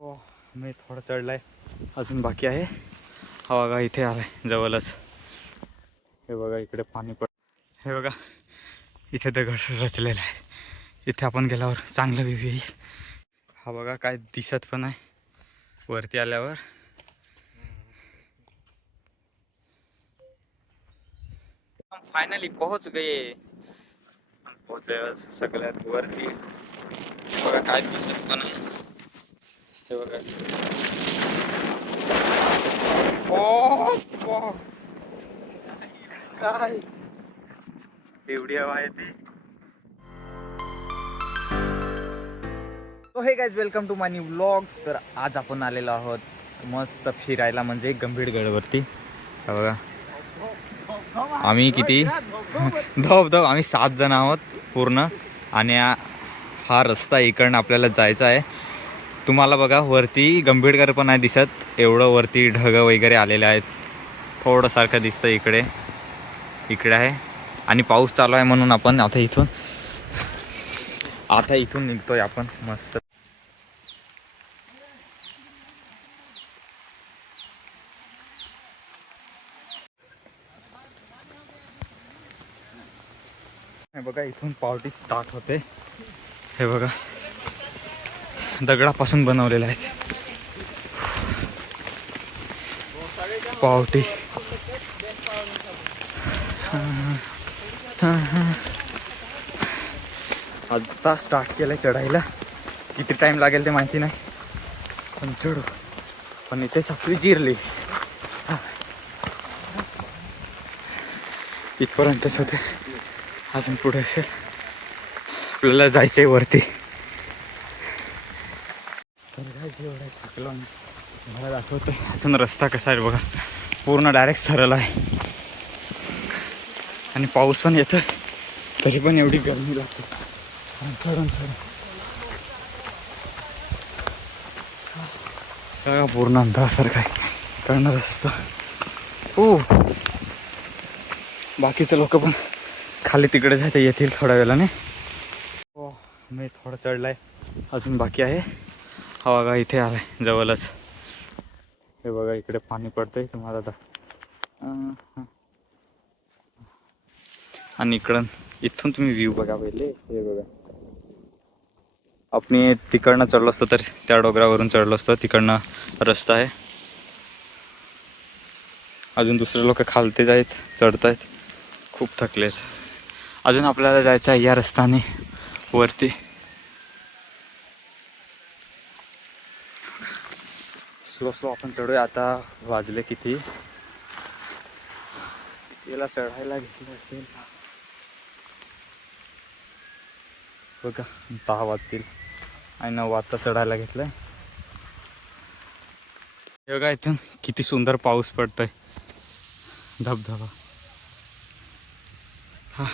हो मी थोडं चढलाय, अजून बाकी आहे. हा बघा इथे आलाय जवळच. हे बघा इकडे पाणी पड, हे बघा इथे दगड रचलेला आहे. इथे आपण गेल्यावर चांगलं व्ह्यू येईल. हा बघा काय दिसत पण आहे वरती आल्यावर. फायनली पोहोच गए. पोहोचल्यावर सगळ्यात वरती बघा काय दिसत पण आहे. हे बघा ओ काय एवढी हवा आहे ती. तो हे guys, welcome to my new vlog. तर आज आपण आलेलो आहोत मस्त फिरायला, म्हणजे गंभीरगडवरती. बघा आम्ही किती आम्ही 7 जण आहोत पूर्ण. आणि हा रस्ता इकडनं आपल्याला जायचा आहे. तुम्हाला बघा वरती गंभीरगड पण नाही दिसत, एवढं वरती ढग वगैरे आलेले आहेत. थोडं सारखं दिसतं इकडे आहे. आणि पाऊस चालू आहे म्हणून आपण आता इथून निघतोय आपण मस्त. हे बघा इथून पावटी स्टार्ट होते. हे बघा दगडापासून बनवलेले आहेत पावटी. आता स्टार्ट केलंय चढायला. किती टाइम लागेल ते माहिती नाही, पण चढू. पण इथे साखळी जिरली. इथपर्यंतच होते, अजून पुढे असेल. आपल्याला जायचंय वरती. तर जेवढं थकलो मला दाखवतोय. अजून रस्ता कसा आहे बघा, पूर्ण डायरेक्ट सरळ आहे. आणि पाऊस पण येतोय तरी पण एवढी गरमी लागते. चढून पूर्ण अंधारासारखं आहे कळणार रस्ता. हो बाकीचे लोक पण खाली तिकडे जायते येतील थोड्या वेळाने. हो मी थोडं चढलाय, अजून बाकी आहे. हा बघा इथे आलाय जवळच. हे बघा इकडे पाणी पडतंय तुम्हाला आता. आणि इथून तुम्ही व्ह्यू बघा पहिले. हे बघा आपण तिकडनं चढलो असतो तर त्या डोंगरावरून चढलो असतो, तिकडनं रस्ता आहे. अजून दुसरे लोक खालते जायत चढतायत, खूप थकलेत. अजून आपल्याला जायचं आहे या रस्त्याने वरती. स्लो आपण चढूया. आता वाजले किती, याला चढायला घेतलं असेल बघा 10 वाजतील आणि 9 वाजता चढायला घेतलंय. हे बघा इथून किती सुंदर पाऊस पडतोय, धबधबा. हा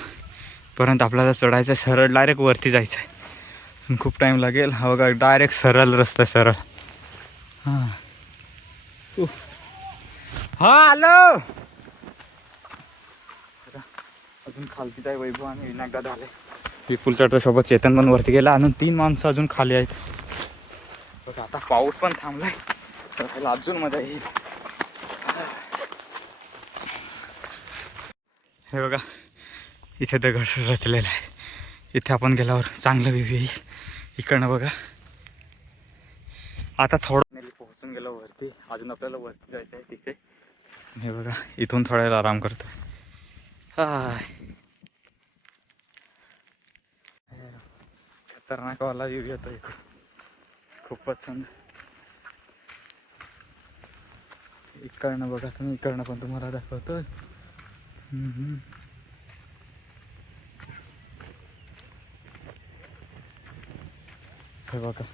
परंतु आपल्याला चढायचं सरळ डायरेक्ट वरती जायचं आहे. खूप टाइम लागेल. हा बघा डायरेक्ट सरळ रस्ता, सरळ. हां आलो. अजून खालती आहे वैभव आणि विनायक दादा आले. विपुल चढता सोबत चेतन पण वरती गेला. अजून 3 माणसं अजून खाली आहेत बघा. आता पाऊस पण थांबलाय, चढायला अजून मजा येईल. हे बघा इथे दगड रचलेला आहे. इथे आपण गेल्यावर चांगलं व्ह्यू येईल. इकडनं बघा. आता थोडं पोहोचून गेलो वरती, अजून आपल्याला वरती जायचं आहे तिथे. हे बघा इथून थोडा वेळ आराम करतो. हाय खतरनाकवाला व्ह्यू येतो इकडे, खूपच सुंदर. इकडनं बघा तुम्ही, इकडनं पण तुम्हाला दाखवतो. हे बघा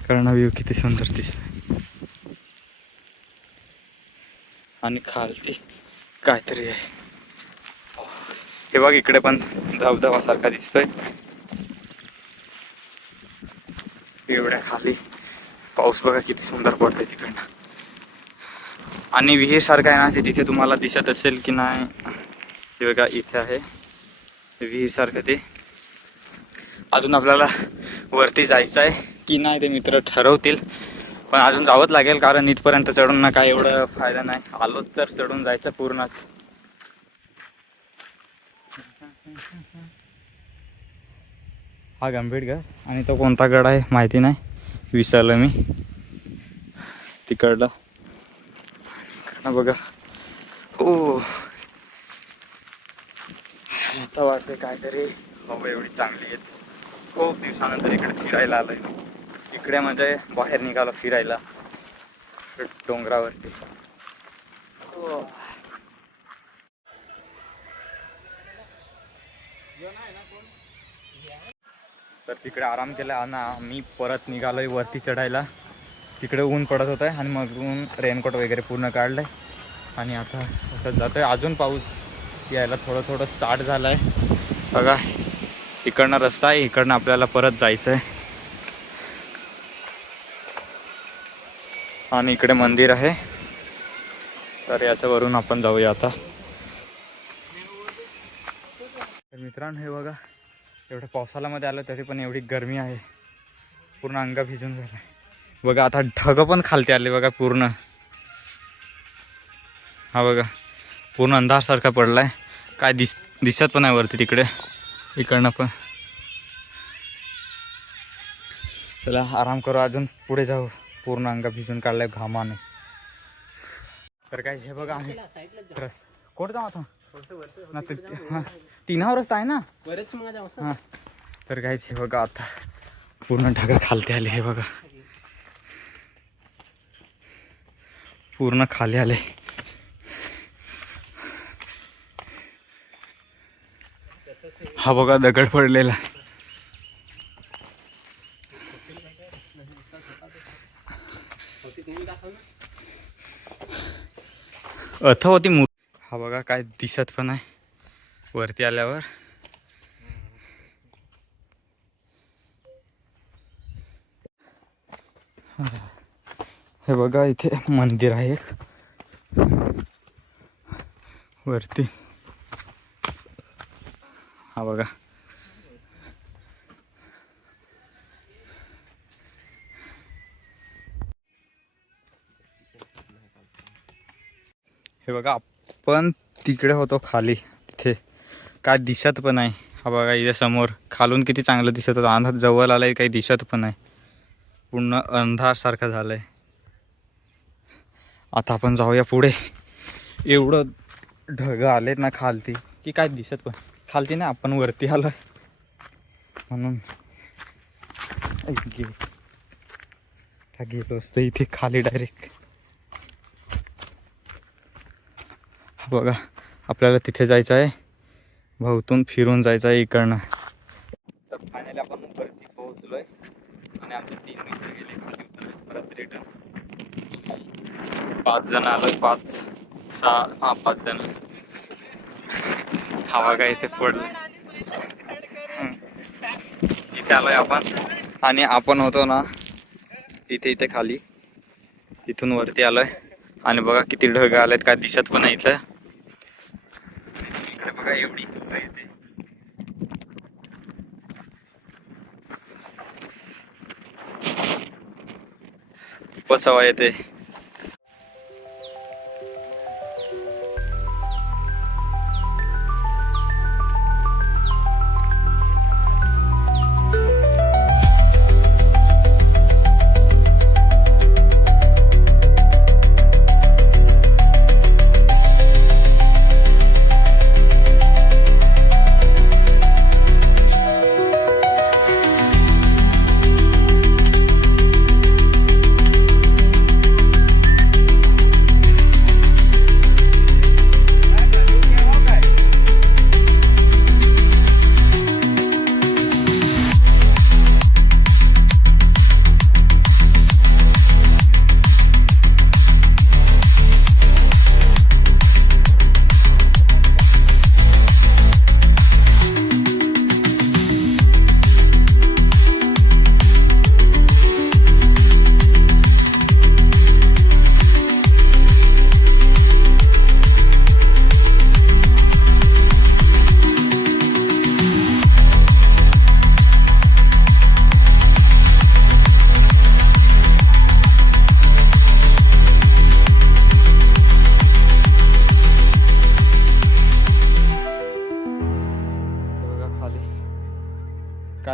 इकडनं व्ह्यू किती सुंदर दिसतंय. आणि खालती काहीतरी आहे. हे बघ इकडे पण धबधबा सारखा दिसतोय. एवढ्या खाली पाऊस बघा किती सुंदर पडतोय तिकडनं. आणि विहीर सारखं आहे ना ते, तिथे तुम्हाला दिसत असेल की नाही. हे बघा इथे आहे विहीर सारखं ते. अजून आपल्याला वरती जायचं आहे की नाही ते मित्र ठरवतील. पण अजून जावंच लागेल, कारण इथपर्यंत चढून ना काय एवढं फायदा नाही. आलो तर चढून जायचं पूर्णच. हा गंभीरगड. आणि तो कोणता गड आहे माहिती नाही, विसरलं मी. तिकडलं बघा. हो, आता वाटते काहीतरी हवा एवढी चांगली येत. खूप दिवसानंतर इकडे फिरायला आलोय. इकडे म्हणजे बाहेर निघालो फिरायला डोंगरावरती. तर तिकडे आराम केला आणि आम्ही परत निघालोय वरती चढायला. तिकडे ऊन पडत होतं आणि मग रेनकोट वगैरे पूर्ण काढलंय आणि आता असं जातोय. अजून पाऊस यायला थोडं थोडं स्टार्ट झालं आहे बघा. इकडनं रस्ता आहे, इकडनं आपल्याला परत जायचं आहे. आणि इकडे मंदिर आहे, तर याच्यावरून आपण जाऊया आता. तर मित्रांनो हे बघा, एवढं पावसाळ्यामध्ये आलं तरी पण एवढी गरमी आहे, पूर्ण अंग भिजून झालं आहे बघा. आता ढग पण खालते आले बघा पूर्ण. हा बघा पूर्ण अंधारसारखा पडलाय, काय दिसत पण नाही वरती तिकडे. इकडनं पण चला आराम करू, अजून पुढे जाऊ. पूर्ण अंग भिजून काढलाय घामाने. तर काय हे बघा आम्ही कोण जाऊ आता हां 3 रस्ता आहे ना. हां तर काय हे बघा, आता पूर्ण ढगा खालते आले. हे बघा पूर्ण खाली आले. हा बघा दगड पडलेला. होती हा बघा काय दिसत पण आहे वरती आल्यावर. हे बघा इथे मंदिर आहे एक वरती. हा बघा हे बघा, आपण तिकडे होतो खाली, तिथे काय दिसत पण नाही. हा बघा इथे समोर खालून किती चांगलं दिसत होतं, अंधार जवळ आलाय काही दिसत पण नाही, पूर्ण अंधार सारखं झालंय. आता आपण जाऊया पुढे. एवढं ढग आलेत ना खालती की काय दिसत पण खालती ना. आपण वरती आलोय म्हणून गेलो असतो इथे खाली डायरेक्ट. बघा आपल्याला तिथे जायचं आहे, भोवतून फिरून जायचं आहे इकडनं. तर फायनली आपण वरती पोहोचलोय आणि आमचे 3 मित्र गेले खाली उतरले परत रिटर्न. 5 जण आलोय, 5 जण. हवा काय इथे पडलं. इथे आलोय आपण आणि आपण होतो ना इथे खाली, इथून वरती आलोय आणि बघा किती ढग आलेत, काय दिसत पण नाही इथं. इकडे बघा एवढी खूपच हवा येते.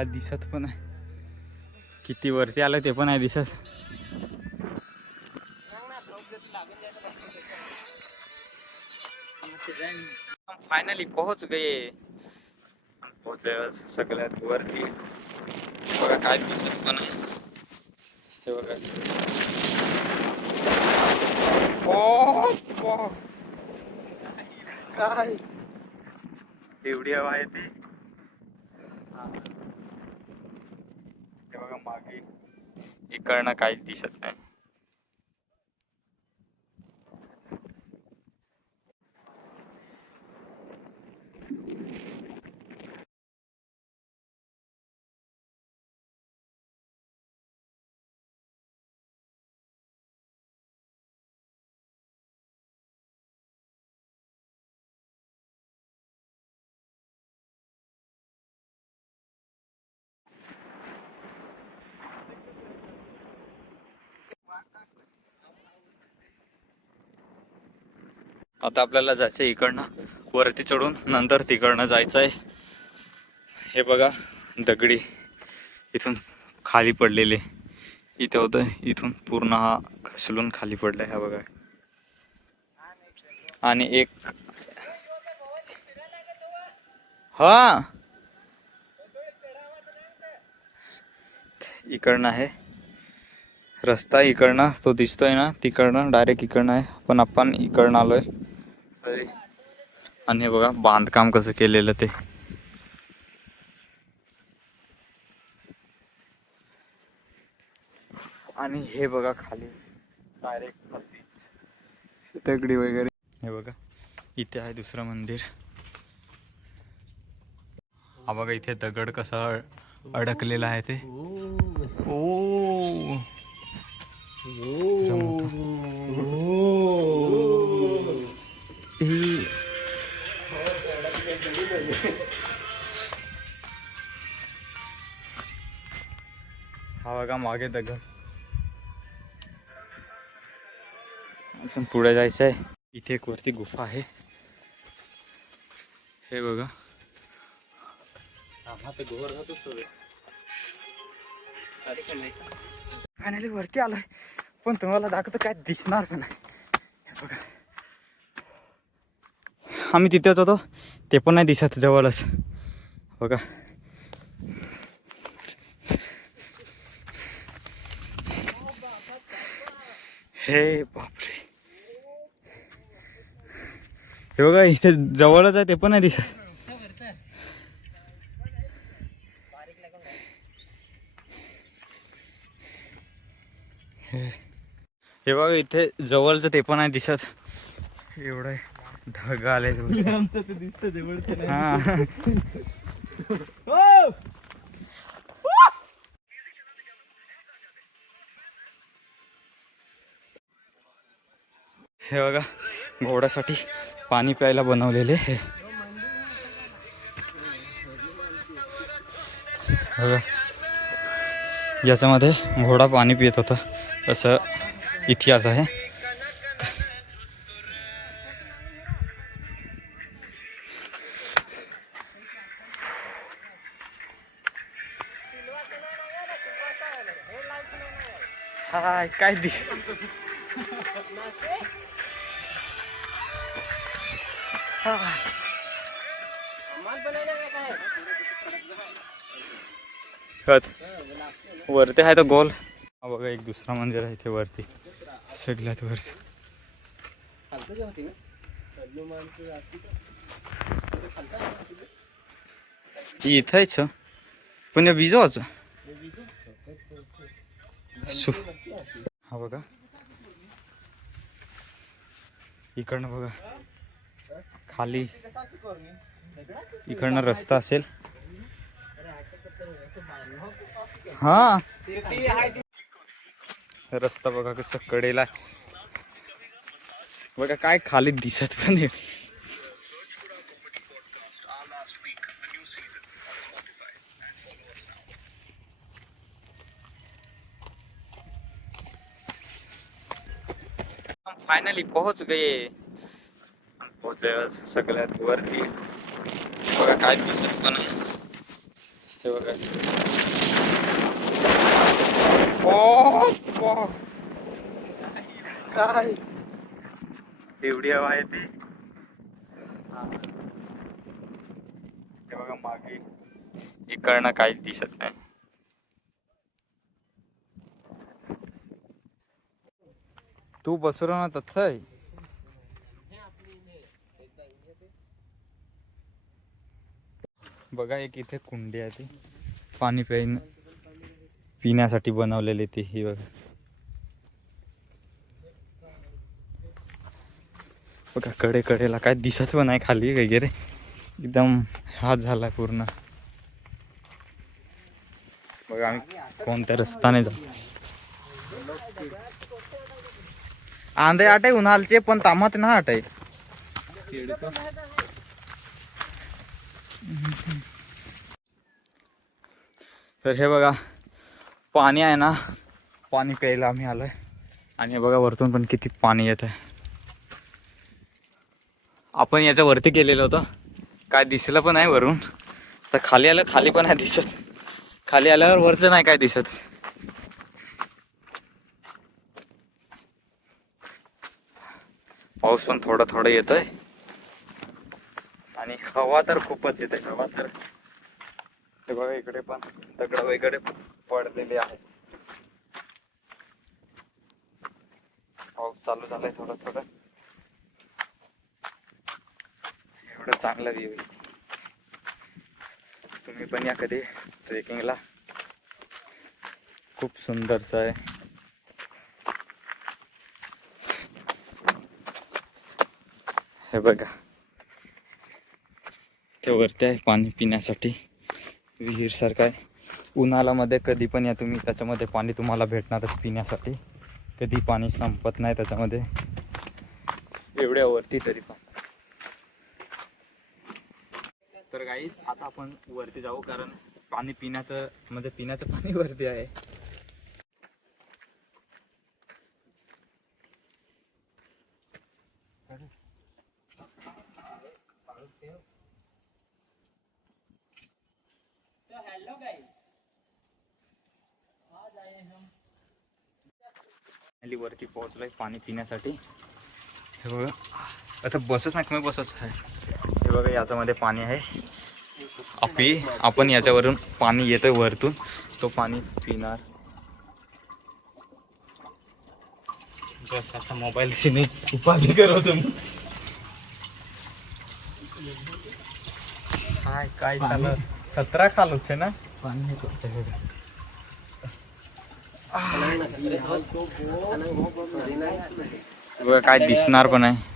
काय दिसत पण आहे. किती वरती आलं ते पण आहे दिसत. फायनली पोहोच गए. पोहोचले सगळ्यात वरती. बघा काय दिसत पण आहे. हे बघा. काय एवढी हवा आहे ती. हे बघा मागे इकडनं काहीच दिसत नाही. आता आपल्याला जायचं इकडनं वरती चढून, नंतर तिकडनं जायचं आहे. हे बघा दगडी इथून खाली पडलेले. इथे होतं, इथून पूर्ण हा घसलून खाली पडलाय. हा बघा. आणि एक हा इकडनं आहे रस्ता. इकडनं तो दिसतोय ना, तिकडनं डायरेक्ट इकडनं आहे. पण आपण इकडनं आलोय. आणि हे बघा बांधकाम कसं केलेलं ते. आणि हे बघा खाली डायरेक्ट दगडी वगैरे. हे बघा इथे आहे दुसरं मंदिर. हा बघा इथे दगड कसा अडकलेला आहे ते. ओ हा बघा मागे दगड. अजून पुढे जायचं आहे. इथे एक वरती गुफा आहे. हे बघा. फायनली वरती आलोय, पण तुम्हाला दाखवतो काय दिसणार का नाही. हे बघा आम्ही तिथेच होतो, ते पण नाही दिसत जवळच. बघा हे बापरे. हे बघा इथे जवळच आहे, ते पण नाही दिसत. हे बघा इथे जवळच ते पण नाही दिसत. एवढं ढग आले. आमचं ते दिसत जवळच. हा हे बघा घोड्यासाठी पाणी प्यायला बनवलेले हे. बघा याच्यामध्ये घोडा पाणी पित होता, असं इतिहास आहे. हाय काय दिस. वरती आहे तो गोल. हा बघा एक दुसरा मंदिर आहे इथे वरती, सगळ्यात वरती. इथंच पण बिजोच. हा बघा इकडनं बघा खाली, इकडनं रस्ता असेल. हा रस्ता बघा कसं कडेला. बघा काय खाली दिसत पण आहे. फायनली पोहोच गए. पोहोचले सगळ्यात वरती. बघा काय दिसत पण आहे. हे बघा. ओ, काय एवढी हवा आहे ती. हे बघा मागे इकडनं काहीच दिसत नाही. तू बसरो ना तथय. बघा एक इथे कुंडी आहे ती पाणी पिण्यासाठी बनवलेली ती. ही बघा. बघा कडेला काय दिसत पण नाही खाली वगैरे. एकदम हात झाला पूर्ण. बघा आम्ही कोणत्या रस्त्याने जाऊ. आंधे आटे उन्हाळचे पण तामात ना आटे. तर हे बघा पाणी आहे ना, पाणी प्यायला आम्ही आलोय. आणि हे बघा वरतून पण किती पाणी येत आहे. आपण याच्या वरती गेलेलो होतो, काय दिसलं पण नाही वरून. तर खाली आलं, खाली पण नाही दिसत. खाली आल्यावर वरचं नाही काय दिसत. पाऊस पण थोडा थोडा येतोय आणि हवा तर खूपच येते. हवा तर हे बघा इकडे पण दगड वगैरे पडलेले आहे. पाऊस चालू झालाय थोडं थोडं. एवढं चांगलं व्ह्यू आहे. तुम्ही पण या कधी ट्रेकिंगला. खूप सुंदरच आहे. हे बघा ते वरती आहे पाणी पिण्यासाठी विहीर सारखं आहे. उन्हाळ्यामध्ये कधी पण या तुम्ही, त्याच्यामध्ये पाणी तुम्हाला भेटणारच पिण्यासाठी. कधी पाणी संपत नाही त्याच्यामध्ये, एवढ्या वरती तरी पण. तर गाईज आता आपण वरती जाऊ, कारण पाणी पिण्याचं म्हणजे पिण्याचं पाणी वरती आहे. वरती पोहोचलोय पाणी पिण्यासाठी. हे बघा आता बसच नाही, कमी बसच आहे. हे बघा याच्यामध्ये पाणी आहे. आपण याच्यावरून पाणी येतोय वरतून, तो पाणी पिणार. बस आता मोबाईल से उपाधी करो तुम्ही. काय झालं 17 खाल છે ना पाणी. बघा काय दिसणार पण आहे.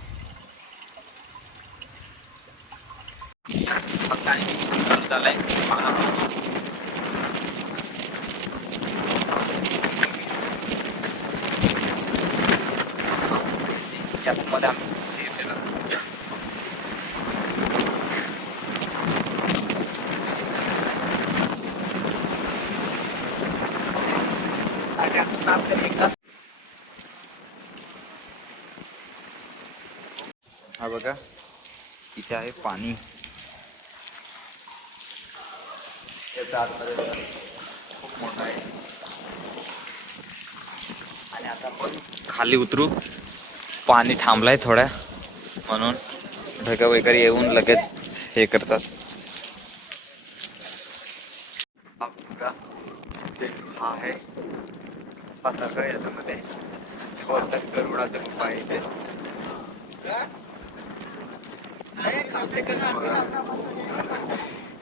हा बघा इथे आहे पाणी. याचा आतमध्ये खूप मोठा आहे. आणि आता आपण खाली उतरू. पाणी थांबलाय थोड्या, म्हणून ढग वगैरे येऊन लगेच हे करतात. हा आहे पासारखं. याच्यामध्ये गरुडाचं रूप आहे इथे.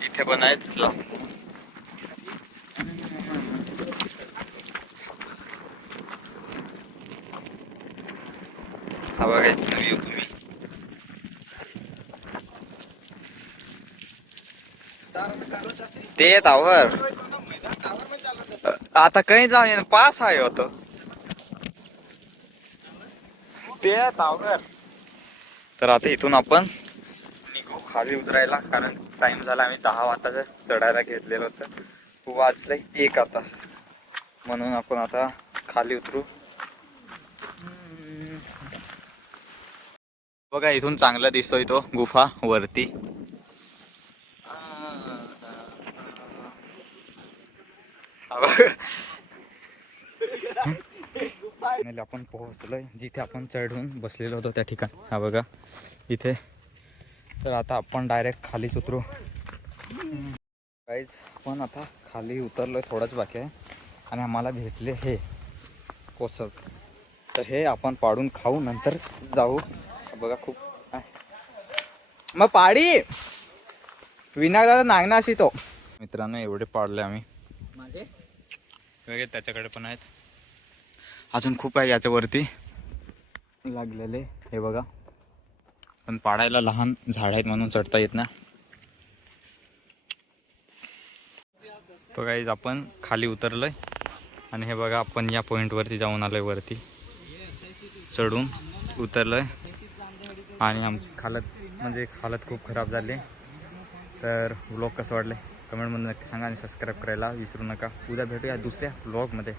इथे पण आहेत. हा बघा इथं व्ह्यू तुम्ही. ते टावर आता काही जाऊ पास आहे होतो ते टावर. तर आता इथून आपण निघू खाली उतरायला, कारण टाइम झाला. आम्ही 10 वाजता चढायला घेतलेलं होतं, वाजलंय 1 आता. म्हणून आपण आता खाली उतरू. बघा इथून चांगला दिसतोय तो गुफा वरती. आपण पोहोचलोय जिथे आपण चढून बसलेलो होतो त्या ठिकाणी. हा बघा इथे. तर आता आपण डायरेक्ट खालीच उतरू. गाईज आपण आता खाली उतरलोय, थोडंच बाकी आहे. आणि आम्हाला भेटले हे कोसक. तर हे आपण पाडून खाऊ नंतर जाऊ. बघा खूप मग पाडी विनायक दादा नागना अशी तो. मित्रांनो एवढे पाडले आम्ही. वगैरे त्याच्याकडे पण आहेत अजून खूप आहे याच्यावरती लागलेले. हे बघा पण पाडायला लहान झाड आहेत म्हणून चढता येत ना. तो गाईज आपण खाली उतरलोय आणि हे बघा आपण या पॉईंटवरती जाऊन आलोय. वरती चढून उतरलोय आणि आमची हालत खूप खराब झाली. तर व्लॉग कसं वाटले कमेंटमध्ये नक्की सांगा आणि सबस्क्राईब करायला विसरू नका. उद्या भेटूया दुसऱ्या व्लॉगमध्ये.